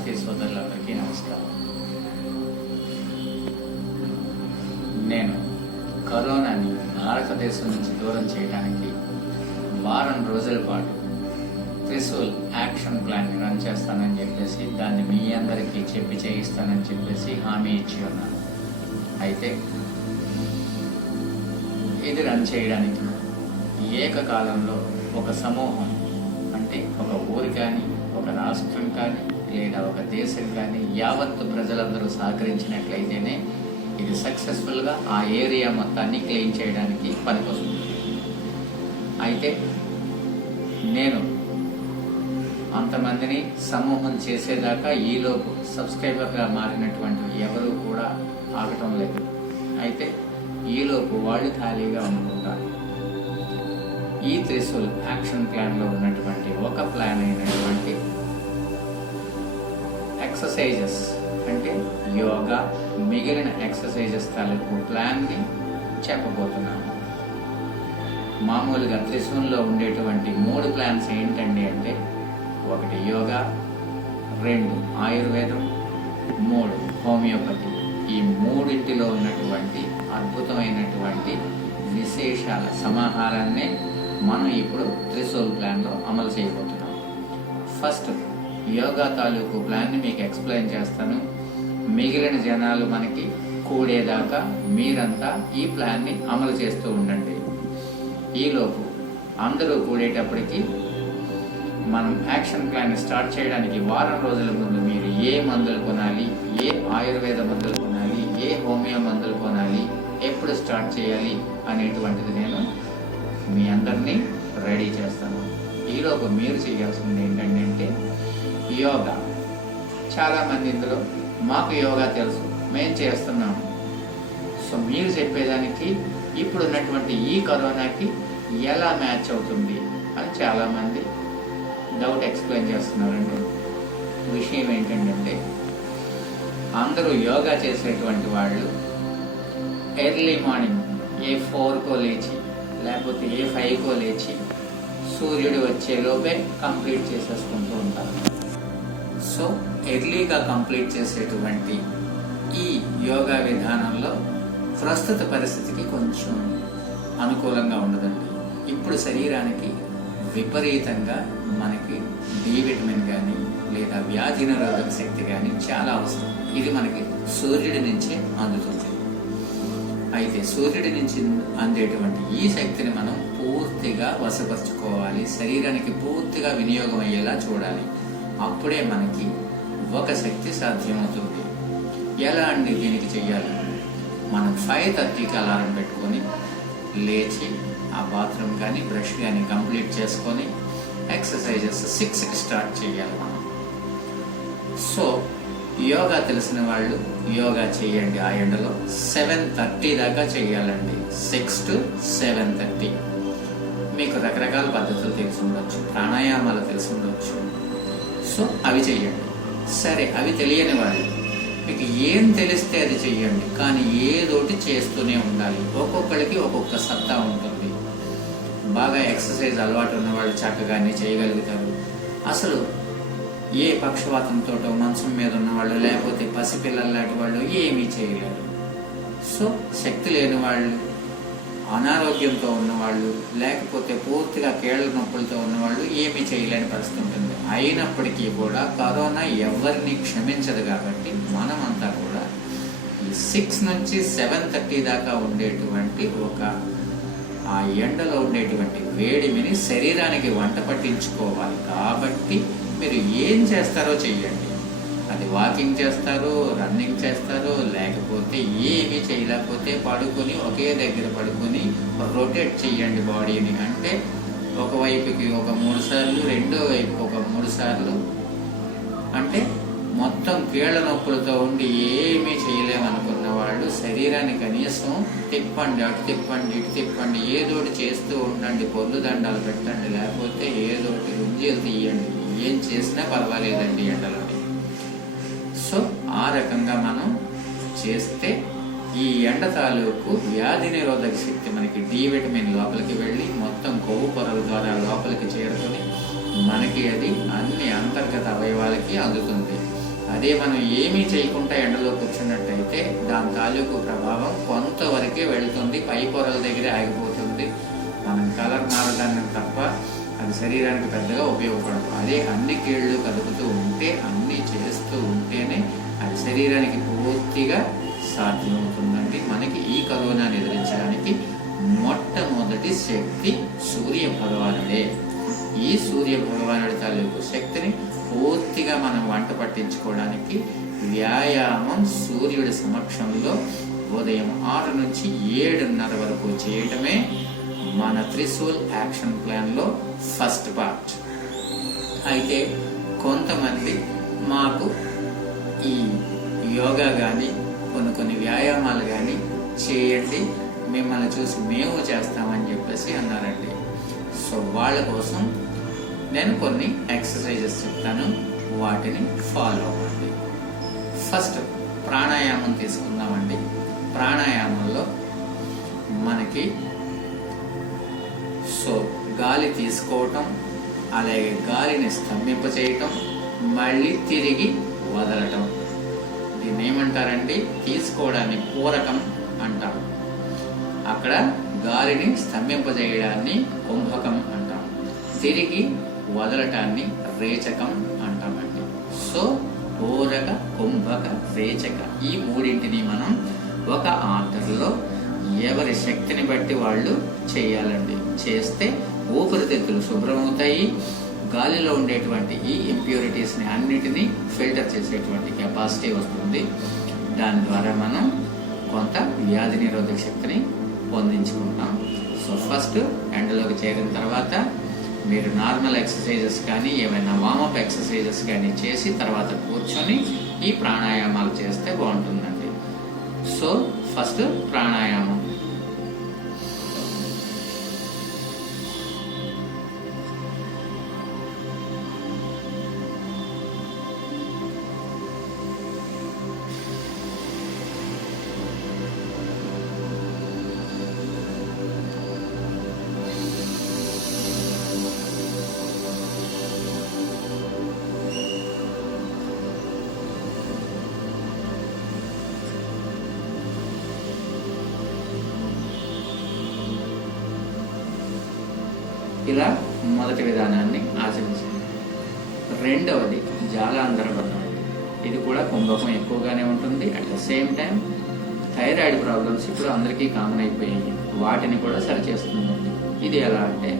భారతీయ సోదరులందరికీ నమస్కారం. నేను కరోనాని భారతదేశం నుంచి దూరం చేయడానికి వారం రోజుల పాటు త్రిశూల్ యాక్షన్ ప్లాన్ని రన్ చేస్తానని చెప్పేసి దాన్ని మీ అందరికీ చెప్పి చేయిస్తానని చెప్పేసి హామీ ఇచ్చి ఉన్నాను. అయితే ఇది రన్ చేయడానికి ఏకకాలంలో ఒక సమూహం అంటే ఒక ఊరు కానీ, ఒక రాష్ట్రం కానీ, లేదా ఒక దేశం కానీ యావత్తు ప్రజలందరూ సహకరించినట్లయితేనే ఇది సక్సెస్ఫుల్గా ఆ ఏరియా మొత్తాన్ని క్లెయిమ్ చేయడానికి పనికొస్తుంది. అయితే నేను అంతమందిని సమూహం చేసేదాకా ఈలోపు సబ్స్క్రైబర్గా మారినటువంటి ఎవరు కూడా ఆగటం లేదు. అయితే ఈలోపు వాళ్ళు ఖాళీగా అనుకుంటారు. ఈ త్రిశూల్ యాక్షన్ ప్లాన్లో ఉన్నటువంటి ఒక ప్లాన్ అయినటువంటి ఎక్సర్సైజెస్ అంటే యోగా, మిగిలిన ఎక్సర్సైజెస్ తాలూకు ప్లాన్ని చెప్పబోతున్నాను. మామూలుగా త్రిశూల్లో ఉండేటువంటి 3 ప్లాన్స్ ఏంటండి అంటే 1 యోగా, 2 ఆయుర్వేదం, 3 హోమియోపతి. ఈ మూడింటిలో ఉన్నటువంటి అద్భుతమైనటువంటి విశేషాల సమాహారాన్నే మనం ఇప్పుడు త్రిశూల్ ప్లాన్లో అమలు చేయబోతున్నాం. ఫస్ట్ యోగా తాలూకు ప్లాన్ని మీకు ఎక్స్ప్లెయిన్ చేస్తాను. మిగిలిన జనాలు మనకి కూడేదాకా మీరంతా ఈ ప్లాన్ని అమలు చేస్తూ ఉండండి. ఈలోపు అందరూ కూడేటప్పటికి మనం యాక్షన్ ప్లాన్ స్టార్ట్ చేయడానికి వారం రోజుల ముందు మీరు ఏ మందులు కొనాలి, ఏ ఆయుర్వేద మందులు కొనాలి, ఏ హోమియో మందులు కొనాలి, ఎప్పుడు స్టార్ట్ చేయాలి అనేటువంటిది నేను మీ అందరినీ రెడీ చేస్తాను. ఈలోపు మీరు చేయాల్సింది ఏంటంటే యోగా. చాలామంది ఇందులో మాకు యోగా తెలుసు, మేము చేస్తున్నాము. సో మీరు చెప్పేదానికి ఇప్పుడు ఉన్నటువంటి ఈ కరోనాకి ఎలా మ్యాచ్ అవుతుంది అని చాలామంది డౌట్ ఎక్స్ప్లెయిన్ చేస్తున్నారండి. విషయం ఏంటంటే అందరూ యోగా చేసేటువంటి వాళ్ళు ఎర్లీ మార్నింగ్ ఏ 4కో లేచి లేకపోతే ఏ 5కో లేచి సూర్యుడు వచ్చేలోపే కంప్లీట్ చేసేసుకుంటూ ఉంటారు. సో ఎర్లీగా కంప్లీట్ చేసేటువంటి ఈ యోగా విధానంలో ప్రస్తుత పరిస్థితికి కొంచెం అనుకూలంగా ఉండదండి. ఇప్పుడు శరీరానికి విపరీతంగా మనకి డి విటమిన్ కానీ లేదా వ్యాధి నిరోధక శక్తి కానీ చాలా అవసరం. ఇది మనకి సూర్యుడి నుంచే అందుతుంది. అయితే సూర్యుడి నుంచి అందేటువంటి ఈ శక్తిని మనం పూర్తిగా వశపరుచుకోవాలి, శరీరానికి పూర్తిగా వినియోగం అయ్యేలా చూడాలి. అప్పుడే మనకి ఒక శక్తి సాధ్యమవుతుంది. ఎలా అండి దీనికి చెయ్యాలి? మనం 5:30కి అలారం పెట్టుకొని లేచి ఆ బాత్రూమ్ కానీ బ్రష్ కానీ కంప్లీట్ చేసుకొని ఎక్సర్సైజెస్ 6కి స్టార్ట్ చేయాలి మనం. సో యోగా తెలిసిన వాళ్ళు యోగా చేయండి. ఆ ఎండలో 7:30 దాకా చేయాలండి. 6 to 7:30. మీకు రకరకాల పద్ధతులు తెలిసి ఉండొచ్చు, ప్రాణాయామాలు తెలిసి ఉండొచ్చు. సో అవి చెయ్యండి. సరే, అవి తెలియని వాళ్ళు మీకు ఏం తెలిస్తే అది చెయ్యండి, కానీ ఏదోటి చేస్తూనే ఉండాలి. ఒక్కొక్కరికి ఒక్కొక్క సత్తా ఉంటుంది. బాగా ఎక్సర్సైజ్ అలవాటు ఉన్న వాళ్ళు చక్కగానే చేయగలుగుతారు. అసలు ఏ పక్షవాతంతో మంచం మీద ఉన్నవాళ్ళు లేకపోతే పసిపిల్లలు లాంటి వాళ్ళు ఏమీ చేయలేరు. సో శక్తి లేని వాళ్ళు, అనారోగ్యంతో ఉన్నవాళ్ళు, లేకపోతే పూర్తిగా కీళ్ళ నొప్పులతో ఉన్నవాళ్ళు ఏమీ చేయలేని పరిస్థితి ఉంటుంది. అయినప్పటికీ కూడా కరోనా ఎవరిని క్షమించదు కాబట్టి మనమంతా కూడా ఈ 6 నుంచి 7:30 దాకా ఉండేటువంటి ఆ ఎండలో ఉండేటువంటి వేడిమిని శరీరానికి వంట పట్టించుకోవాలి. కాబట్టి మీరు ఏం చేస్తారో చెయ్యండి. అది వాకింగ్ చేస్తారు, రన్నింగ్ చేస్తారు, లేకపోతే ఏమీ చేయలేకపోతే పడుకొని ఒకే దగ్గర పడుకొని రొటేట్ చెయ్యండి బాడీని. అంటే ఒకవైపుకి ఒక 3 సార్లు, రెండో వైపుకి ఒక 3 సార్లు. అంటే మొత్తం కీళ్ళ నొప్పులతో ఉండి ఏమీ చేయలేమనుకున్న వాళ్ళు శరీరాన్ని కనీసం తిప్పండి, అటు తిప్పండి, ఇటు తిప్పండి, ఏదోటి చేస్తూ ఉండండి. పొర్లు దండాలు పెట్టండి, లేకపోతే ఏదోటి రుంజీలు తీయండి. ఏం చేసినా పర్వాలేదండి ఎండలోని. సో ఆ రకంగా మనం చేస్తే ఈ ఎండ తాలూకు వ్యాధి నిరోధక శక్తి మనకి డి విటమిన్ లోపలికి వెళ్ళి మొత్తం కొవ్వు పొరల ద్వారా లోపలికి చేరుకొని మనకి అది అన్ని అంతర్గత అవయవాలకి అందుతుంది. అదే మనం ఏమీ చేయకుండా ఎండలో కూర్చున్నట్టయితే దాని తాలూకు ప్రభావం కొంతవరకే వెళుతుంది, పై పొరల దగ్గరే ఆగిపోతుంది. మనం కలర్ మారడానికి తప్ప అది శరీరానికి పెద్దగా ఉపయోగపడదు. అదే అన్ని కీళ్ళు కదుపుతూ ఉంటే, అన్నీ చేస్తూ ఉంటేనే అది శరీరానికి పూర్తిగా సాధ్యమవుతుందండి. మనకి ఈ కరోనాను ఎదిరించడానికి మొట్టమొదటి శక్తి సూర్య భగవానుడే. ఈ సూర్య భగవానుడి తాలూకు శక్తిని పూర్తిగా మనం వంట పట్టించుకోవడానికి వ్యాయామం సూర్యుడి సమక్షంలో ఉదయం 6 నుంచి 7:30 వరకు చేయటమే మన త్రిశూల్ యాక్షన్ ప్లాన్లో ఫస్ట్ పార్ట్. అయితే కొంతమంది మాకు ఈ యోగా కానీ కొన్ని వ్యాయామాలు కానీ చేయండి, మిమ్మల్ని చూసి మేము చేస్తామని చెప్పేసి అన్నారండి. సో వాళ్ళ కోసం నేను కొన్ని ఎక్సర్సైజెస్ చెప్తాను, వాటిని ఫాలో అవ్వండి. ఫస్ట్ ప్రాణాయామం తీసుకుందామండి. ప్రాణాయామంలో మనకి గాలి తీసుకోవటం, అలాగే గాలిని స్తంభింపచేయటం, మళ్ళీ తిరిగి వదలటం. దీన్ని ఏమంటారండి? తీసుకోవడాన్ని పూరకం అంటారు. అక్కడ గాలిని స్తంభింపజేయడాన్ని కుంభకం అంటాం, తిరిగి వదలటాన్ని రేచకం అంటామండి. సో పూరక, కుంభక, రేచక ఈ మూడింటిని మనం ఒక ఆర్డర్లో ఎవరి శక్తిని బట్టి వాళ్ళు చేయాలండి. చేస్తే ఊపిరితిత్తులు శుభ్రమవుతాయి, గాలిలో ఉండేటువంటి ఈ ఇంప్యూరిటీస్ని అన్నిటినీ ఫిల్టర్ చేసేటువంటి కెపాసిటీ వస్తుంది. దాని ద్వారా మనం కొంత వ్యాధి నిరోధక శక్తిని పొందించుకుంటాం. సో ఫస్ట్ ఎండలోకి చేరిన తర్వాత మీరు నార్మల్ ఎక్సర్సైజెస్ కానీ ఏమైనా వామప్ ఎక్సర్సైజెస్ కానీ చేసి తర్వాత కూర్చొని ఈ ప్రాణాయామాలు చేస్తే బాగుంటుందండి. సో ఫస్ట్ ప్రాణాయామం. ఇలా మొదటి విధానాన్ని ఆచరించండి. రెండవది జాలాంతరబద్ధం. ఇది కూడా కుంభకం ఎక్కువగానే ఉంటుంది. At the same time thyroid problems ఇప్పుడు అందరికీ కామన్ అయిపోయాయి, వాటిని కూడా సరిచేస్తుందండి. ఇది ఎలా అంటే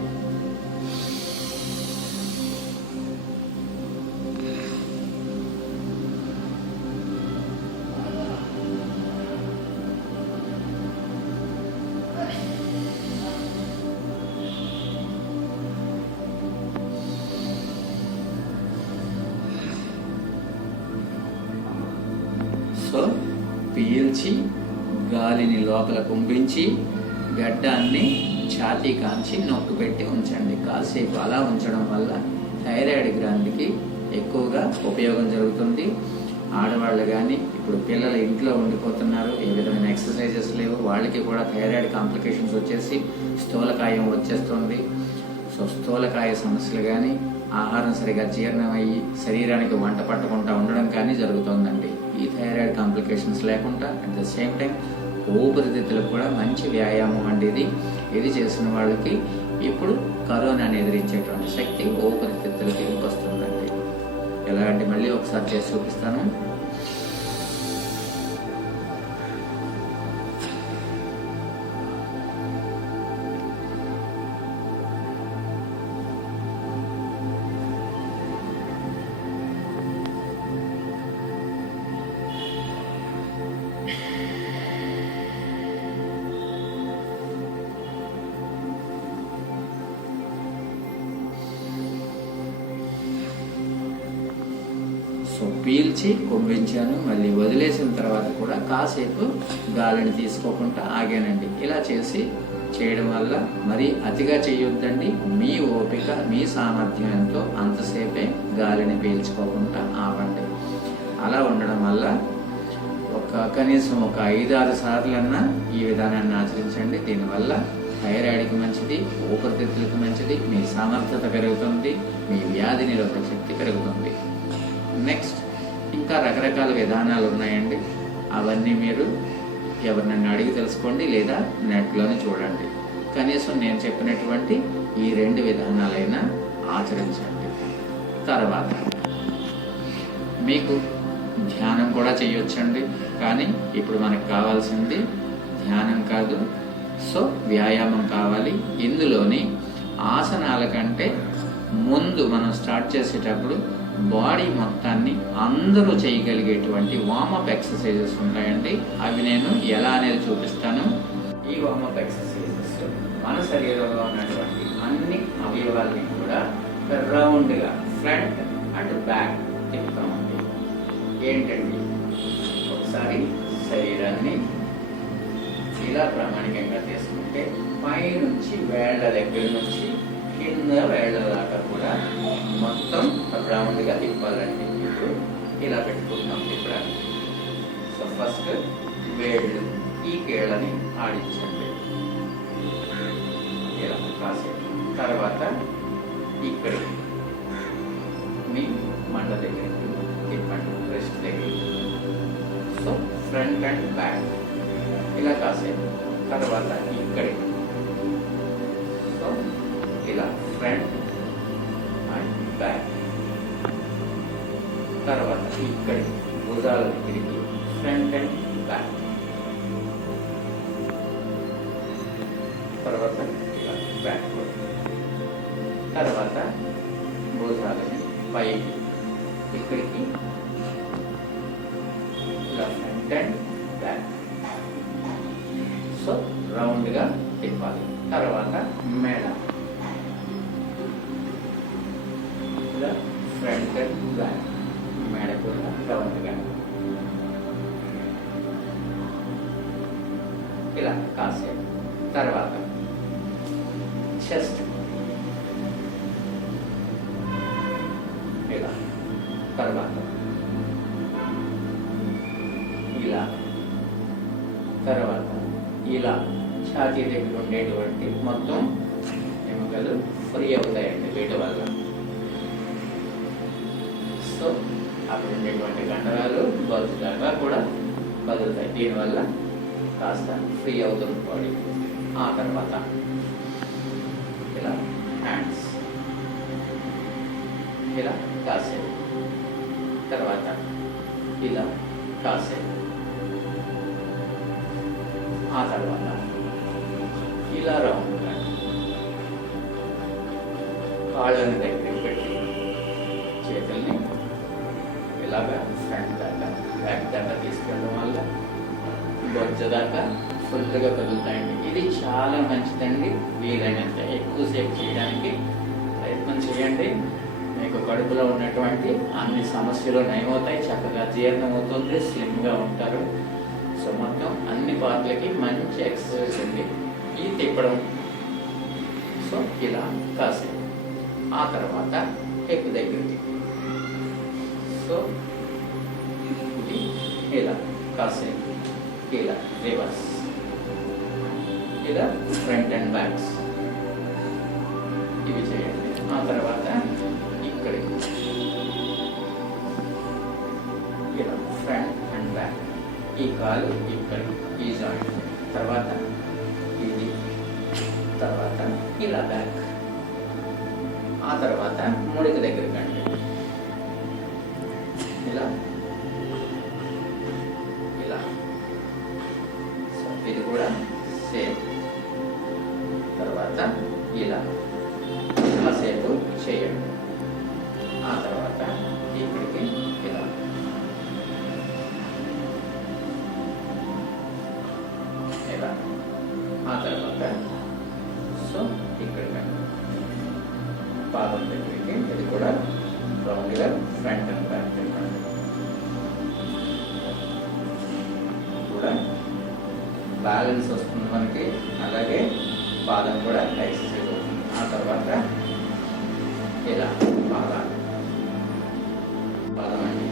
పీల్చి గాలిని లోపల కుంభించి గడ్డాన్ని ఛాతీ కాంచి నొక్కి పెట్టి ఉంచండి. కాసేపు అలా ఉంచడం వల్ల థైరాయిడ్ గ్రంథికి ఎక్కువగా ఉపయోగం జరుగుతుంది. ఆడవాళ్ళు కానీ ఇప్పుడు పిల్లలు ఇంట్లో ఉండిపోతున్నారు, ఏ విధమైన ఎక్సర్సైజెస్ లేవు, వాళ్ళకి కూడా థైరాయిడ్ కాంప్లికేషన్స్ వచ్చేసి స్థూలకాయం వచ్చేస్తుంది. సో స్థూలకాయ సమస్యలు కానీ, ఆహారం సరిగా జీర్ణం అయ్యి శరీరానికి వంట పట్టకుండా ఉండడం కానీ జరుగుతుందండి. ఈ థైరాయిడ్ కాంప్లికేషన్స్ లేకుండా అట్ ద సేమ్ టైం ఊపిరితిత్తులకు కూడా మంచి వ్యాయామం అండి ఇది చేసిన వాళ్ళకి ఇప్పుడు కరోనాని ఎదిరించేటువంటి శక్తి ఊపిరితిత్తులకి వస్తుందండి. ఎలా అంటే మళ్ళీ ఒకసారి చేసి చూపిస్తాను. సో పీల్చి కుంభించాను, మళ్ళీ వదిలేసిన తర్వాత కూడా కాసేపు గాలిని తీసుకోకుండా ఆగానండి. ఇలా చేయడం వల్ల మరీ అతిగా చేయొద్దండి. మీ ఓపిక, మీ సామర్థ్యం ఎంతో అంతసేపే గాలిని పీల్చుకోకుండా ఆపండి. అలా ఉండడం వల్ల కనీసం ఒక 5-6 సార్లన్నా ఈ విధానాన్ని ఆచరించండి. దీనివల్ల థైరాయిడ్కి మంచిది, ఊపిరితిత్తులకు మంచిది, మీ సామర్థ్యత పెరుగుతుంది, మీ వ్యాధి నిరోధక శక్తి పెరుగుతుంది. నెక్స్ట్ ఇంకా రకరకాల విధానాలు ఉన్నాయండి. అవన్నీ మీరు ఎవరినైనా అడిగి తెలుసుకోండి, లేదా నెట్లోనే చూడండి. కనీసం నేను చెప్పినటువంటి ఈ 2 విధానాలైనా ఆచరించండి. తర్వాత మీకు ధ్యానం కూడా చేయొచ్చండి. కానీ ఇప్పుడు మనకు కావాల్సింది ధ్యానం కాదు, సో వ్యాయామం కావాలి. ఇందులోని ఆసనాల కంటే ముందు మనం స్టార్ట్ చేసేటప్పుడు బాడీ మొత్తాన్ని అందరూ చేయగలిగేటువంటి వార్మప్ ఎక్సర్సైజెస్ ఉంటాయండి. అవి నేను ఎలా అనేది చూపిస్తాను. ఈ వార్మప్ ఎక్సర్సైజెస్ మన శరీరంలో ఉన్నటువంటి అన్ని అవయవాల్ని కూడా రౌండ్గా ఫ్రంట్ అండ్ బ్యాక్ తిప్పుతామండి. ఏంటండి, ఒకసారి శరీరాన్ని ఇలా ప్రామాణికంగా తీసుకుంటే పైనుంచి వేళ్ల దగ్గర నుంచి కింద వేళ్ల దాకా కూడా మొత్తం రౌండ్గా తిప్పాలండి. ఇప్పుడు ఇలా పెట్టుకుంటాం తిప్పడానికి. సో ఫస్ట్ వేళ్ళు ఈ కేళ్ళని ఆడించండి ఇలా కాసేపు. తర్వాత ఇక్కడ మీ మంట దగ్గరికి తిప్పండి, రెస్ట్ దగ్గరికి. సో ఫ్రంట్ అండ్ బ్యాక్ ఇలా కాసేపు. తర్వాత ఇక్కడికి, సో ఇలా ఫ్రంట్ అండ్ బ్యాక్. తర్వాత ఇక్కడికి భుజాల దగ్గరికి ఫ్రంట్ అండ్ బ్యాక్. తర్వాత ఇలా బ్యాక్. తర్వాత భుజాలని పైకి ఇక్కడికి ఇలా ఫ్రంట్ అండ్ బ్యాక్. సో రౌండ్గా తిప్పాలి. తర్వాత మెడ ఇలా ఫ్రంట్ అండ్ బ్యాక్, మెడ కూడా రౌండ్గా ఇలా కాసేపు. తర్వాత చెస్ట్ ఇలా. తర్వాత ఇలా. తర్వాత ఇలా ఛాతీ దగ్గర ఉండేటువంటి మొత్తం ఎముకలు ఫ్రీ అవుతాయండి వీటి వల్ల. సో అక్కడ ఉండేటువంటి కండరాలు బరువుగా కూడా కదులుతాయి. దీనివల్ల కాస్త ఫ్రీ అవుతుంది బాడీ. ఆ తర్వాత ఇలా హ్యాండ్స్ ఇలా కాసేపు. తర్వాత ఇలా కాసేపు. ఆ తర్వాత ఇలా రౌండ్గా కాళ్ళని దగ్గరికి పెట్టి చేతుల్ని ఇలాగా ఫ్రంట్ దాకా బ్యాక్ దాకా తీసుకెళ్ళడం వల్ల బొజ్జ దాకా ఫుల్గా కదులుతాయండి. ఇది చాలా మంచిదండి. వీలైనంత ఎక్కువసేపు చేయడానికి ప్రయత్నం చేయండి. మీకు కడుపులో ఉన్నటువంటి అన్ని సమస్యలు నయమవుతాయి, చక్కగా జీర్ణం అవుతుంది, స్లిమ్గా ఉంటారు. సో మొత్తం అన్ని పార్ట్లకి మంచి ఎక్సర్సైజ్ ఉంది ఈ తిప్పడం. సో ఇలా కాసేపు. ఆ తర్వాత హిప్ దగ్గరికి. సో ఇది ఇలా కాసేపు. ఇలా రివర్స్. ఇలా ఫ్రంట్ అండ్ బ్యాక్స్ ఇవి చేయండి. ఆ తర్వాత ఇక్కడికి ఇలా ఫ్రంట్ అండ్ బ్యాక్. ఈ కాలు ఇక్కడికి, ఈ జాయింట్. తర్వాత ఇది. తర్వాత ఇలా బ్యాక్. ఆ తర్వాత ముడికి దగ్గరికి అండి. ఇలా ఇలా. సో ఇది కూడా సేమ్. తర్వాత ఇలా కాసేపు చేయండి. ఆ తర్వాత ఇక్కడికి ఇలా. ఇలా. ఆ తర్వాత సో ఇక్కడికి పాదం దగ్గరికి. ఇది కూడా రౌండ్గా ఫ్రంట్ అండ్ బ్యాక్ తిప్పండి. కూడా బ్యాలెన్స్ వస్తుంది మనకి. అలాగే పాదం కూడా ఎక్సర్సైజ్ అవుతుంది. ఆ తర్వాత ఇలా పాదాలు పాదం అండి.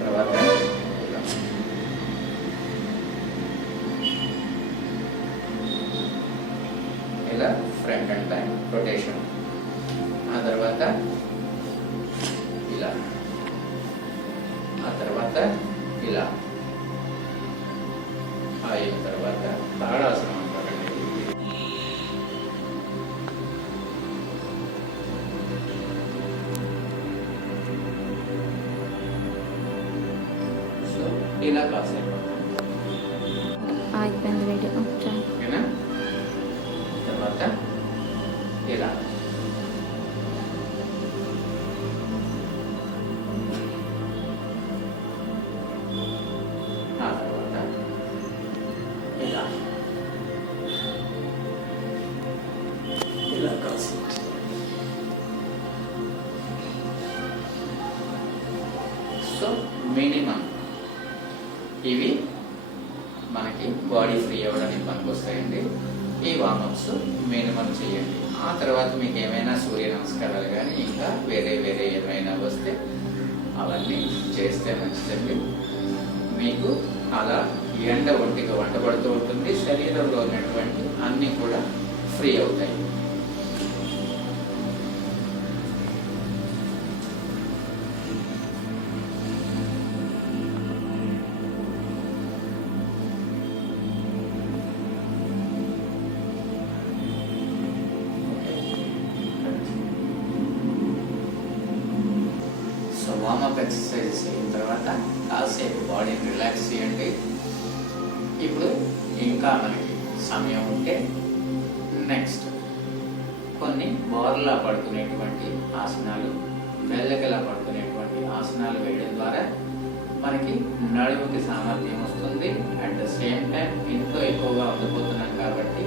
తర్వాత ఇలా. ఇలా ఫ్రంట్ అండ్ బ్యాక్ రొటేషన్. ఆ తర్వాత ఇలా తర్వాత ఇలా అయిన తర్వాత తాడాసనం అంటారండి. సో ఇలా కాసేపు అయిపోయింది వీడియో. ఓకేనా? తర్వాత ఇలా ఆ తర్వాత ఇలా ఇలా కాసేపు. సో మినిమం ఇవి మనకి బాడీ ఫ్రీ అవ్వడానికి పనికొస్తాయండి. ఈ వార్మప్స్ మినిమం చేయండి. ఆ తర్వాత మీకు ఏమైనా సూర్య నమస్కారాలు కానీ ఇంకా వేరే ఏమైనా వస్తే అవన్నీ చేస్తే మంచిదండి. మీకు అలా ఎండ ఒంటికి వంటబడుతూ ఉంటుంది, శరీరంలో ఉన్నటువంటి అన్నీ కూడా ఫ్రీ అవుతాయి. సో వార్మప్ ఎక్సర్సైజెస్ అయిన తర్వాత కాసేపు బాడీని రిలాక్స్ చేయండి. ఇప్పుడు ఇంకా మనకి సమయం ఉంటే నెక్స్ట్ కొన్ని బోర్లా పడుకునేటువంటి ఆసనాలు, మెల్లగలా పడుకునేటువంటి ఆసనాలు వేయడం ద్వారా మనకి నడుముకి సామర్థ్యం వస్తుంది. అట్ ద సేమ్ టైం ఇంట్లో ఎక్కువగా ఉండిపోతున్నాం కాబట్టి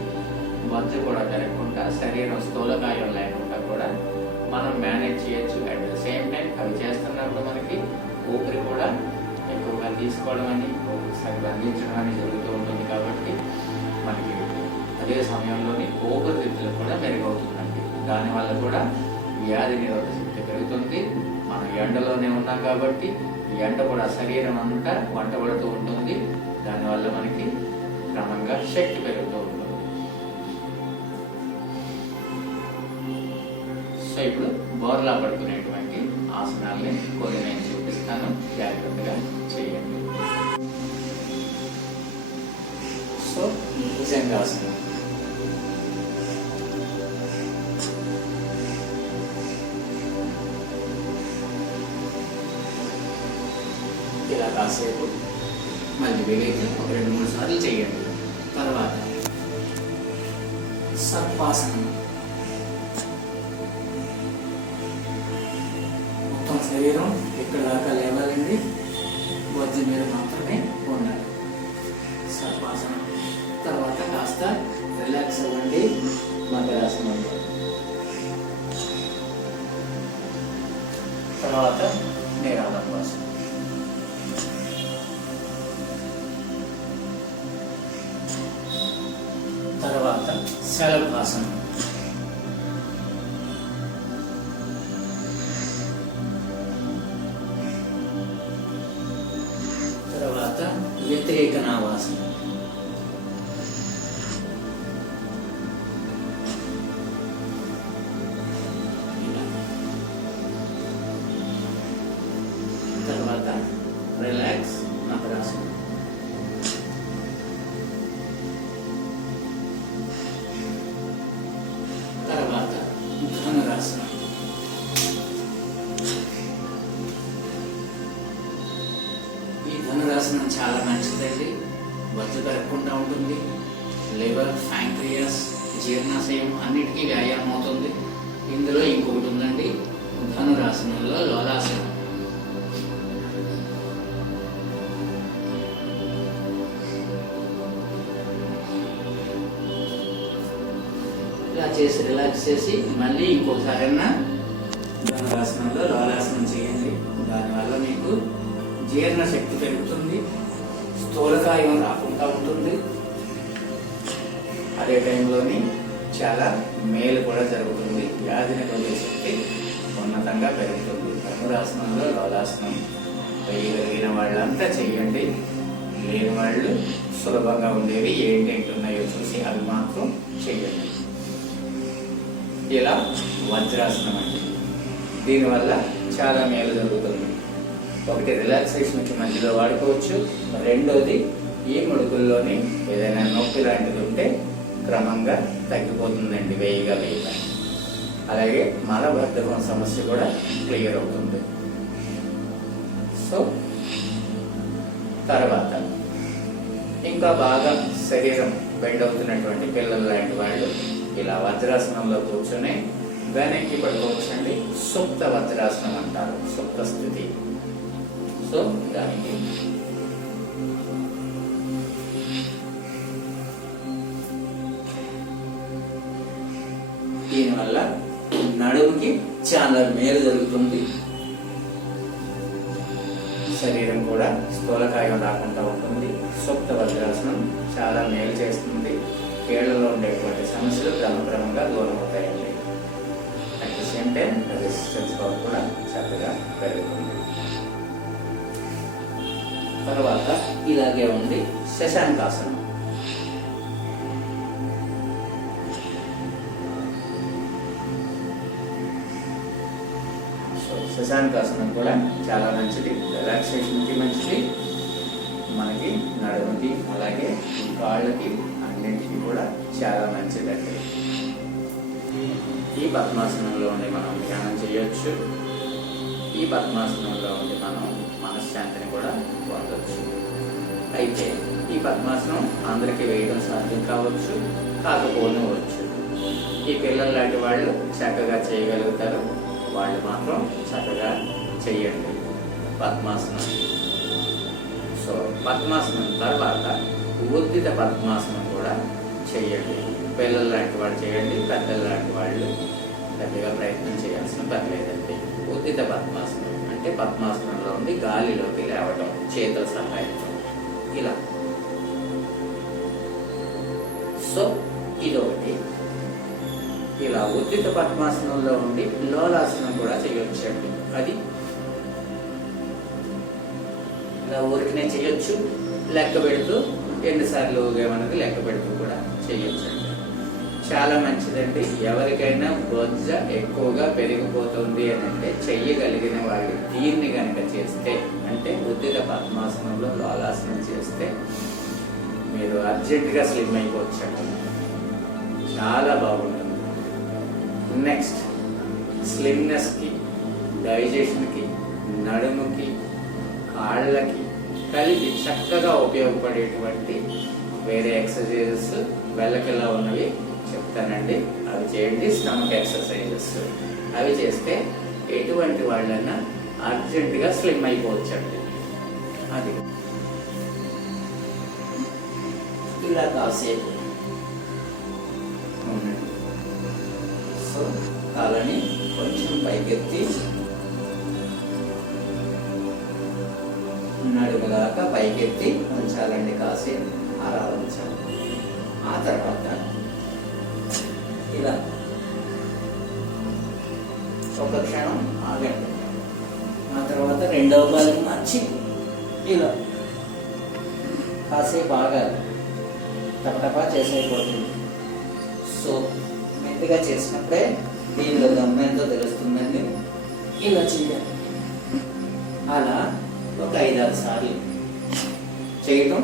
బొజ్జు కూడా జరగకుండా శరీరం స్థూలకాయం లేకుండా కూడా మనం మేనేజ్ చేయొచ్చు. అట్ ద సేమ్ టైం అవి చేస్తున్నప్పుడు మనకి ఊపిరి కూడా ఎక్కువగా తీసుకోవడం అని ఒకసారి అందించడం అని జరుగుతూ ఉంటుంది. కాబట్టి మనకి అదే సమయంలోని ఊపిరితిత్తులు కూడా మెరుగవుతుందండి. దానివల్ల కూడా వ్యాధి నిరోధక శక్తి పెరుగుతుంది. మనం ఎండలోనే ఉన్నాం కాబట్టి ఎండ కూడా శరీరం అంతా వంటబడుతూ ఉంటుంది. దానివల్ల మనకి క్రమంగా శక్తి పెరుగుతూ ఉంటుంది. సో ఇప్పుడు బోర్లా పడుకునేటువంటి ఆసనాల్ని కొన్ని నేను చూపిస్తాను, జాగ్రత్తగా చేయండి. సో భుజంగాసనం. ఇలా కాసేపు మళ్ళీ వీలైతే ఒక 2-3 సార్లు చేయండి. తర్వాత సర్పాసనం. మొత్తం శరీరం ఇక్కడ దాకా లేవాలండి, బొజ్జు మీద మాత్రమే ఉండాలి. సర్పాసనం తర్వాత కాస్త రిలాక్స్ అవ్వండి. మకరాసనంలో తర్వాత నిరాళంబాసనం. తర్వాత శలభాసనం. తర్వాత వ్యతిరేక నావాసనం. తర్వాత రిలాక్స్ మకరాసనం. తర్వాత ధనురాసనం. ఈ ధనురాసనం చాలా మంచిదండి. బొజ్జు పెరగకుండా ఉంటుంది. లివర్, ప్యాంక్రియాస్, జీర్ణాశయం అన్నిటికీ వ్యాయామం అవుతుంది. ఇందులో ఇంకొకటి ఉందండి, ధనురాసనంలో లోలాసనం. ఇలా చేసి రిలాక్స్ చేసి మళ్ళీ ఇంకోసారైనా ధనురాసనంలో లోలాసనం చేయండి. దానివల్ల మీకు జీర్ణశక్తి పెరుగుతుంది, స్థూలకాయం రాకుండా ఉంటుంది. అదే టైంలోని చాలా మేలు కూడా జరుగుతుంది. వ్యాధి నిరోధక శక్తి ఉన్నతంగా పెరుగుతుంది. ధనురాసనంలో లోలాసనం వేయగలిగిన వాళ్ళంతా చెయ్యండి. లేని వాళ్ళు సులభంగా ఉండేవి ఏంటేంటి ఉన్నాయో చూసి అవి మాత్రం చెయ్యండి. ఇలా వజ్రాసనం అండి. దీనివల్ల చాలా మేలు జరుగుతుంది. ఒకటి రిలాక్సేషన్కి మధ్యలో వాడుకోవచ్చు. రెండోది ఈ ముడుకుల్లోని ఏదైనా నొప్పి లాంటిది ఉంటే క్రమంగా తగ్గిపోతుందండి వేయిగా. అలాగే మలబద్ధకం సమస్య కూడా క్లియర్ అవుతుంది. సో తర్వాత ఇంకా బాగా శరీరం బెండ్ అవుతున్నటువంటి పిల్లలు లాంటి వాళ్ళు ఇలా వజ్రాసనంలో కూర్చొని వెనక్కి పడుకోవచ్చండి. సుప్త వజ్రాసనం అంటారు, సుప్త స్థితి. సో దానికి దీనివల్ల నడుముకి చాలా మేలు జరుగుతుంది. శరీరం కూడా స్థూలకాయం రాకుండా ఉంటుంది. సుప్త వజ్రాసనం చాలా మేలు చేస్తుంది. కీళ్లలో ఉండేటువంటి సమస్యలు క్రమక్రమంగా దూరం అవుతాయండి. At the same time resistance power కూడా చక్కగా పెరుగుతుంది. తర్వాత ఇలాగే ఉంది శశాంకాసనం. శశాంకాసనం కూడా చాలా మంచిది, రిలాక్సేషన్కి మంచిది, మనకి నడుముకి అలాగే కాళ్ళకి అన్నింటికి కూడా చాలా మంచిదండి. ఈ పద్మాసనంలో ఉండి మనం ధ్యానం చేయొచ్చు. ఈ పద్మాసనంలో ఉండి మనం మనశ్శాంతిని కూడా పొందవచ్చు. అయితే ఈ పద్మాసనం అందరికీ వేయడం సాధ్యం కావచ్చు, కాకపోవచ్చు. ఈ పిల్లలు లాంటి వాళ్ళు చక్కగా చేయగలుగుతారు. వాళ్ళు మాత్రం చక్కగా చెయ్యండి పద్మాసనం. సో పద్మాసనం తర్వాత ఉద్దిత పద్మాసనం కూడా చెయ్యండి. పిల్లలు లాంటి వాళ్ళు చేయండి, పెద్దలు లాంటి వాళ్ళు పెద్దగా ప్రయత్నం చేయాల్సిన పని లేదండి. ఉద్దిత పద్మాసనం అంటే పద్మాసనంలో ఉండి గాలిలోకి లేవటం చేతుల సహాయంతో ఇలా. సో ఇదొకటి. ఇలా ఉద్దిత పద్మాసనంలో ఉండి లోలాసనం కూడా చేయొచ్చండి. అది ఇలా ఊరికనే చేయొచ్చు, లెక్క పెడుతూ ఎన్నిసార్లు ఊగేమన్నది లెక్క పెడుతూ కూడా చేయొచ్చండి. చాలా మంచిదండి. ఎవరికైనా బొజ్జ ఎక్కువగా పెరిగిపోతుంది అని అంటే చెయ్యగలిగిన వాళ్ళు దీన్ని కనుక చేస్తే, అంటే ఉద్దిత పద్మాసనంలో లోలాసనం చేస్తే మీరు అర్జెంటుగా స్లిమ్ అయిపోవచ్చండి. చాలా బాగుంటుంది. నెక్స్ట్ స్లిమ్నెస్కి, డైజెషన్కి, నడుముకి, కాళ్ళకి కలిపి చక్కగా ఉపయోగపడేటువంటి వేరే ఎక్సర్సైజెస్ వెళ్ళకిలా ఉన్నవి చెప్తానండి. అవి చేయండి. స్టమక్ ఎక్సర్సైజెస్ అవి చేస్తే ఎటువంటి వాళ్ళైనా అర్జెంటుగా స్లిమ్ అయిపోవచ్చండి. అది ఇలా కాసేపు సో కాళ్ళని కొంచెం పైకెత్తి నడుములాగా పైకెత్తి ఉంచాలండి. కాసేపు అలా ఉంచాలి. ఆ తర్వాత ఇలా ఒక క్షణం ఆగండి. ఆ తర్వాత రెండవ కాలం మార్చి ఇలా కాసేపు ఆగాలి. తప్పటపా చేసేయకూడదు. సో మెల్లిగా చేసినప్పుడే దీనిలో గమ్యంతో తెలుస్తుందండి. ఇలా చేయాలి. అలా ఒక 5-6 సార్లు చేయటం,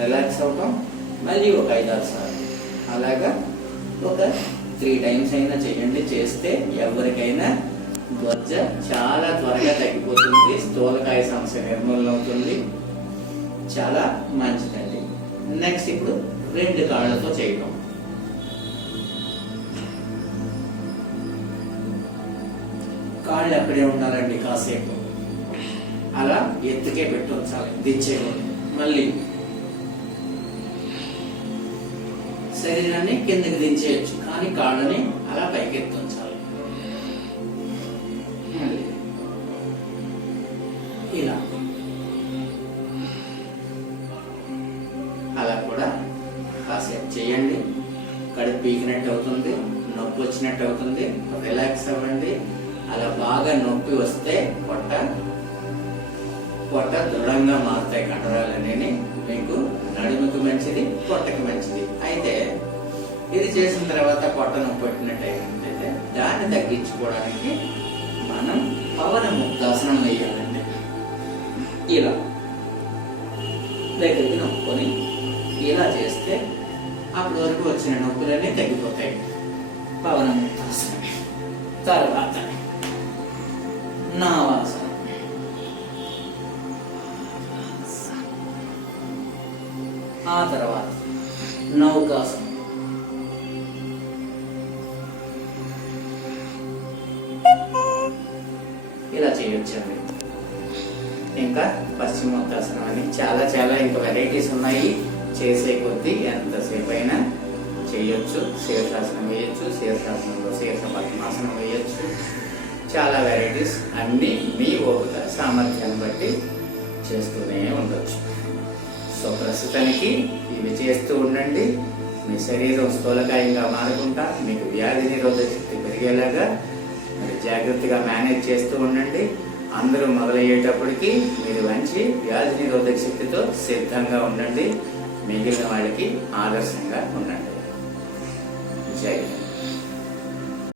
రిలాక్స్ అవటం, మళ్ళీ ఒక 5-6 సార్లు అలాగా ఒక 3 times అయినా చేయండి. చేస్తే ఎవరికైనా బొజ్జ చాలా త్వరగా తగ్గిపోతుంది. స్థూలకాయ సమస్య నిర్మూలన అవుతుంది. చాలా మంచిదండి. నెక్స్ట్ ఇప్పుడు 2 కాళ్ళతో చేయటం. కాళ్ళు అక్కడే ఉండాలండి. కాసేపు అలా ఎత్తుకే పెట్టి ఉంచాలి, దించేయకూడదు. మళ్ళీ శరీరాన్ని కిందకి దించేయచ్చు, కానీ కాళ్ళని అలా పైకెత్తి ఉంచాలి. ఇలా అలా కూడా కాసేపు చేయండి. కడుపు పీకినట్టు అవుతుంది, నొప్పి వచ్చినట్టు అవుతుంది. రిలాక్స్ అవ్వండి. అలా బాగా నొప్పి వస్తే పొట్ట దృఢంగా మారుతాయి కండరాలు అనేవి. మీకు నడుముకి మంచిది, పొట్టకి మంచిది. అయితే ఇది చేసిన తర్వాత పొట్ట నొప్పి పెట్టినట్టు అయితే దాన్ని తగ్గించుకోవడానికి మనం పవన ముక్తాసనం వేయాలండి. ఇలా దగ్గరికి నొక్కుని ఇలా చేస్తే అప్పటి వరకు వచ్చిన నొప్పులన్నీ తగ్గిపోతాయి. పవనముక్తాసనం. తర్వాత నావాసనం. ఆ తర్వాత నౌకాసనం. ఇలా చేయొచ్చండి. ఇంకా పశ్చిమోత్తాసనం అని చాలా ఇంకా వెరైటీస్ ఉన్నాయి. చేసే కొద్దీ ఎంతసేపు అయినా చేయొచ్చు. శీర్షాసనం వేయొచ్చు, శీర్షాసనంలో శీర్ష పద్మాసనం వేయొచ్చు. చాలా వెరైటీస్ అన్నీ మీ ఓపిక సామర్థ్యాన్ని బట్టి చేస్తూనే ఉండొచ్చు. సో ప్రస్తుతానికి ఇవి చేస్తూ ఉండండి. మీ శరీరం స్థూలకాయంగా మారకుండా మీకు వ్యాధి నిరోధక శక్తి పెరిగేలాగా మీరు జాగ్రత్తగా మేనేజ్ చేస్తూ ఉండండి. అందరూ మొదలయ్యేటప్పటికి మీరు మంచి వ్యాధి నిరోధక శక్తితో సిద్ధంగా ఉండండి. మిగిలిన వాళ్ళకి ఆదర్శంగా ఉండండి. జై హింద్.